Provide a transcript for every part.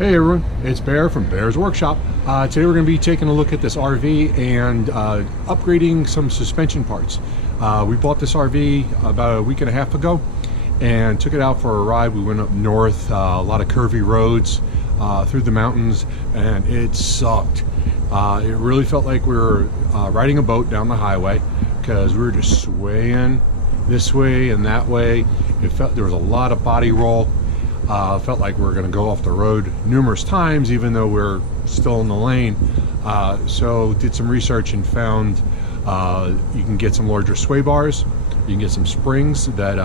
Hey everyone, it's Bear from Bear's Workshop. Today we're going to be taking a look at this RV and upgrading some suspension parts. We bought this RV about a week and a half ago and took it out for a ride. We went up north, a lot of curvy roads through the mountains, and it sucked. It really felt like we were riding a boat down the highway because we were just swaying this way and that way. It felt there was a lot of body roll. Felt like we were going to go off the road numerous times, even though we're still in the lane. So did some research and found you can get some larger sway bars. You can get some springs that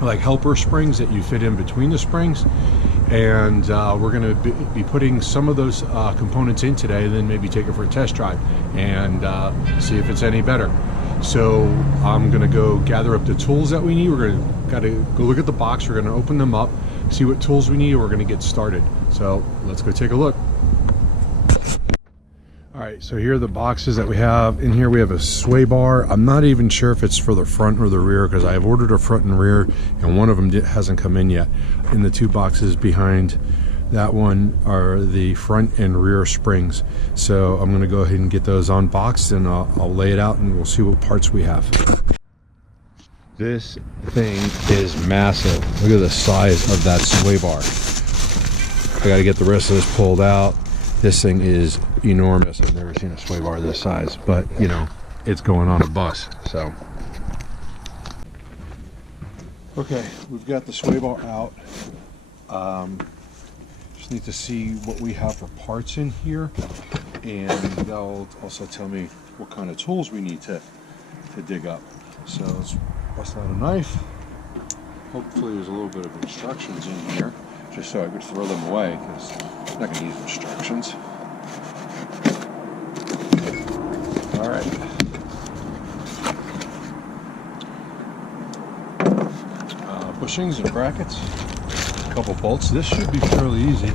like helper springs that you fit in between the springs. And we're going to be putting some of those components in today, and then maybe take it for a test drive and see if it's any better. So I'm going to go gather up the tools that we need. We're going to go look at the box. We're going to open them up, see what tools we need. We're going to get started. So let's go take a look. All right, so here are the boxes that we have. In here we have a sway bar. I'm not even sure if it's for the front or the rear because I've ordered a front and rear and one of them hasn't come in yet. In the two boxes behind that one are the front and rear springs. So I'm going to go ahead and get those unboxed and I'll lay it out and we'll see what parts we have. This thing is massive. Look at the size of that sway bar. I got to get the rest of this pulled out. This thing is enormous. I've never seen a sway bar this size, but you know, it's going on a bus. So okay, we've got the sway bar out. Just need to see what we have for parts in here, and they'll also tell me what kind of tools we need to dig up. So let's bust out a knife. Hopefully there's a little bit of instructions in here, just so I could throw them away, because I'm not going to use instructions. All right. Bushings and brackets. A couple bolts. This should be fairly easy.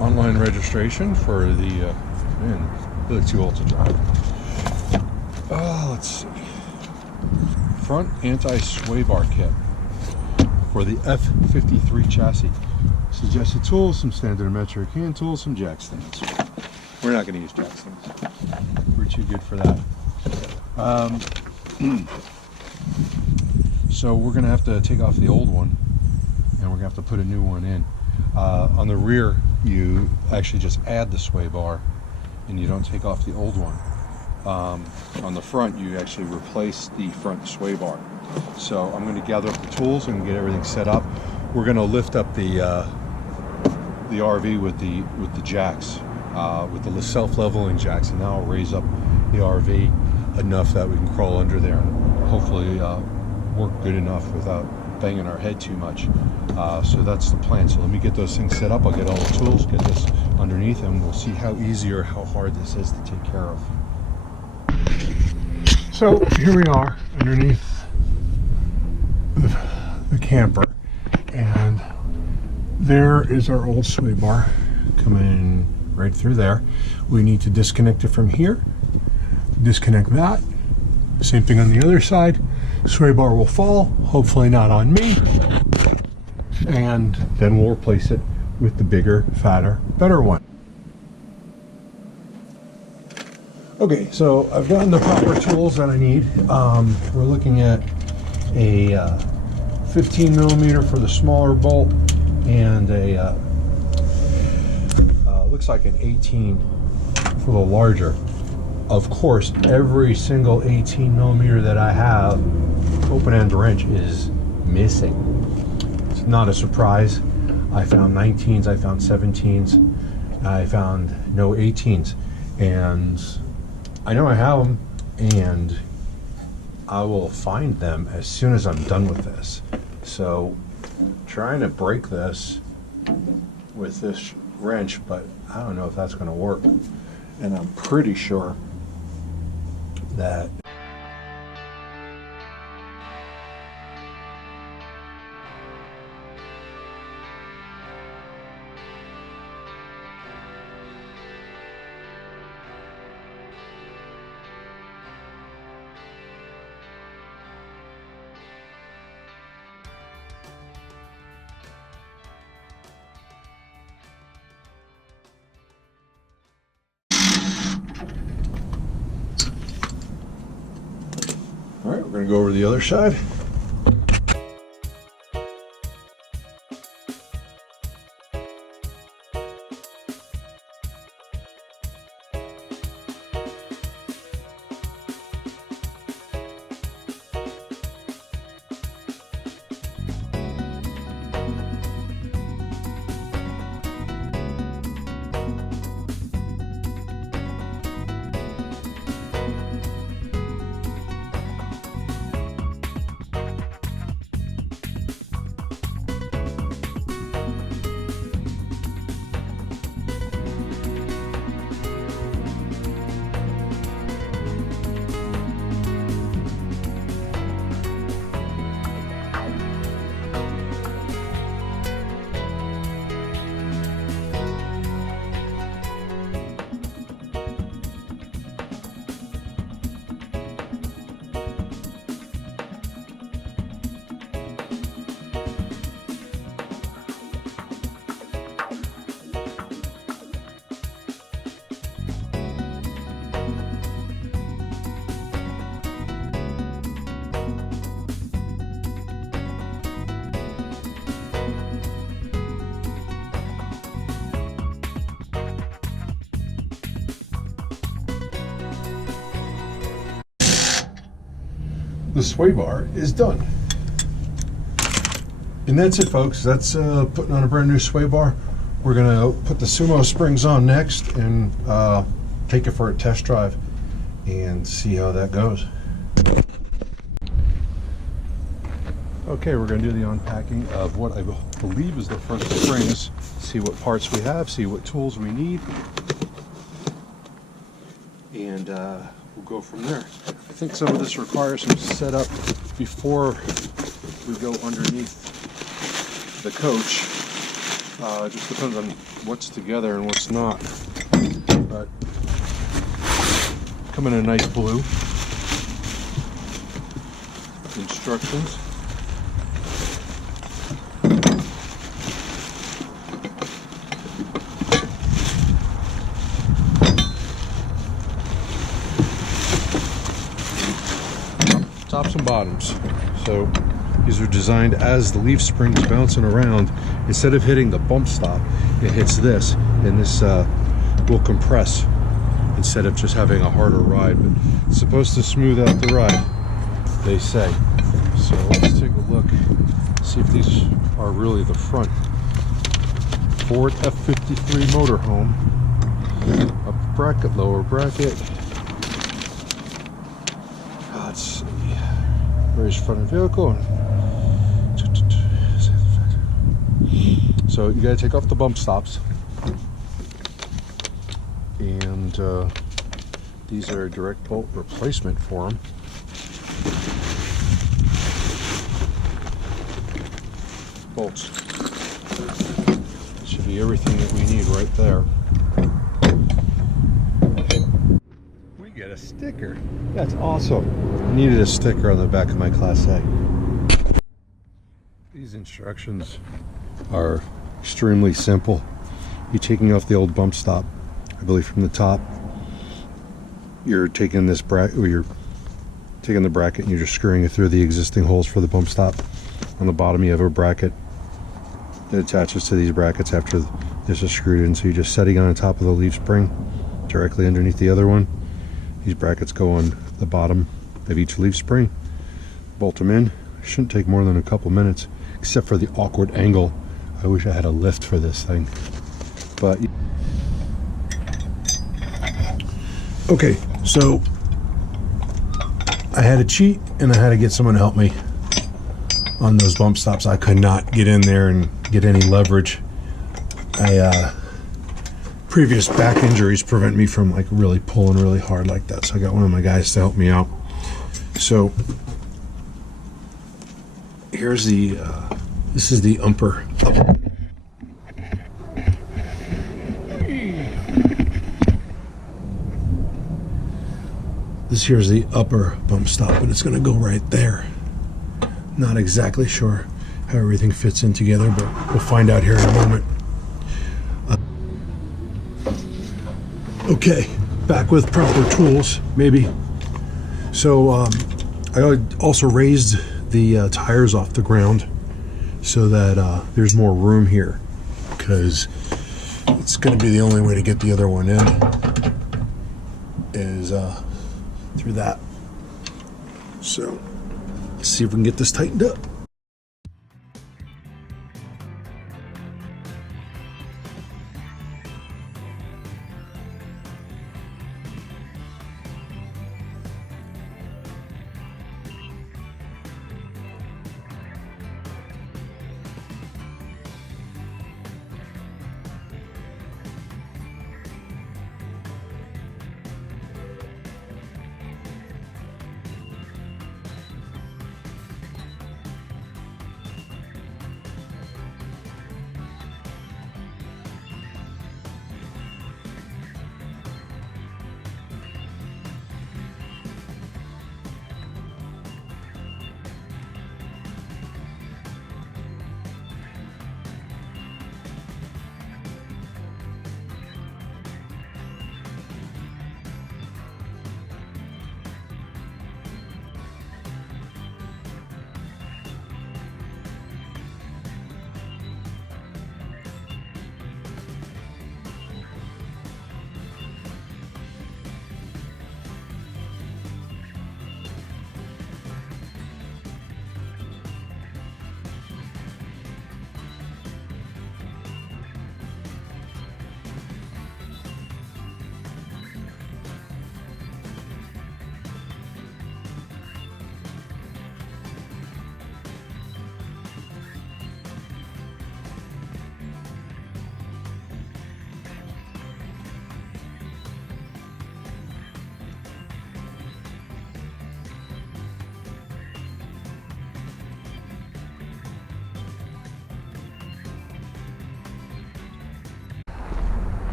Online registration for the man, really too old to drive. Let's see. Front anti-sway bar kit for the F53 chassis. Suggested tools: some standard metric hand tools, some jack stands. We're not going to use jack stands. We're too good for that. So we're going to have to take off the old one, and we're going to have to put a new one in. On the rear, you actually just add the sway bar, and you don't take off the old one. On the front, you actually replace the front sway bar. So I'm going to gather up the tools and get everything set up. We're going to lift up the RV with the jacks, with the self-leveling jacks, and now I'll raise up the RV enough that we can crawl under there and hopefully work good enough without banging our head too much. So that's the plan. So let me get those things set up. I'll get all the tools, get this underneath, and we'll see how easy or how hard this is to take care of. So here we are underneath the camper, and there is our old sway bar coming right through there. We need to disconnect it from here, disconnect that. Same thing on the other side. Sway bar will fall, hopefully not on me, and then we'll replace it with the bigger, fatter, better one. Okay, so I've gotten the proper tools that I need. We're looking at a 15 millimeter for the smaller bolt, and a looks like an 18 for the larger. Of course, every single 18 millimeter that I have, open end wrench, is missing. It's not a surprise. I found 19s, I found 17s, I found no 18s, and I know I have them, and I will find them as soon as I'm done with this. So trying to break this with this wrench, but I don't know if that's going to work, and I'm pretty sure that All right, we're going to go over to the other side. The sway bar is done. And that's it, folks. That's putting on a brand new sway bar. We're gonna put the Sumo Springs on next and take it for a test drive and see how that goes. Okay, we're gonna do the unpacking of what I believe is the front springs, see what parts we have, see what tools we need, and we'll go from there. I think some of this requires some setup before we go underneath the coach. It just depends on what's together and what's not. But come in a nice blue. Instructions. Tops and bottoms. So these are designed as the leaf springs bouncing around. Instead of hitting the bump stop, it hits this, and this will compress instead of just having a harder ride. But it's supposed to smooth out the ride, they say. So let's take a look, see if these are really the front. Ford F53 motorhome. Upper bracket, lower bracket. Let's see. Where's front of vehicle? So you gotta take off the bump stops. And these are a direct bolt replacement for them. Bolts. That should be everything that we need right there. We get a sticker. That's awesome. I needed a sticker on the back of my Class A. These instructions are extremely simple. You're taking off the old bump stop, I believe from the top. You're taking this bracket, or you're taking the bracket and you're just screwing it through the existing holes for the bump stop. On the bottom you have a bracket that attaches to these brackets after this is screwed in, so you're just setting on top of the leaf spring directly underneath the other one. These brackets go on the bottom of each leaf spring. Bolt them in. Shouldn't take more than a couple minutes, except for the awkward angle. I wish I had a lift for this thing. But okay, so I had to cheat and I had to get someone to help me on those bump stops. I could not get in there and get any leverage. Previous back injuries prevent me from like really pulling really hard like that. So I got one of my guys to help me out. So here's the this is the upper. This here's the upper bump stop, and it's going to go right there. Not exactly sure how everything fits in together, but we'll find out here in a moment. Okay, back with proper tools, maybe. So I also raised the tires off the ground so that there's more room here, because it's going to be the only way to get the other one in is through that. So let's see if we can get this tightened up.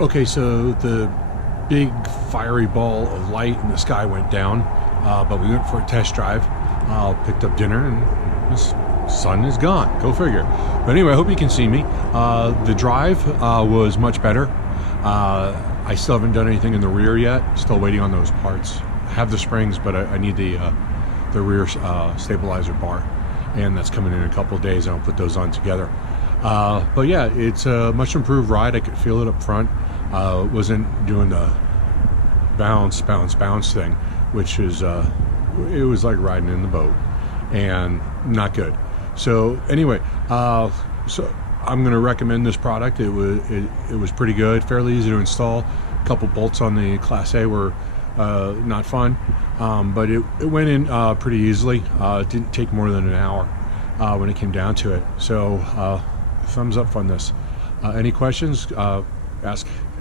Okay, so the big fiery ball of light in the sky went down, but we went for a test drive, picked up dinner, and the sun is gone. Go figure. But anyway, I hope you can see me. The drive was much better. I still haven't done anything in the rear yet. Still waiting on those parts. I have the springs, but I need the rear stabilizer bar, and that's coming in a couple of days, and I'll put those on together. But yeah, it's a much improved ride. I could feel it up front. Wasn't doing the bounce thing, which is it was like riding in the boat, and not good. So anyway, so I'm going to recommend this product. It was pretty good, fairly easy to install. A couple bolts on the Class A were not fun, but it went in pretty easily. It didn't take more than an hour when it came down to it. So thumbs up on this. Any questions?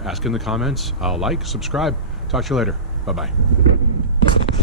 Ask in the comments. Like, subscribe. Talk to you later. Bye-bye.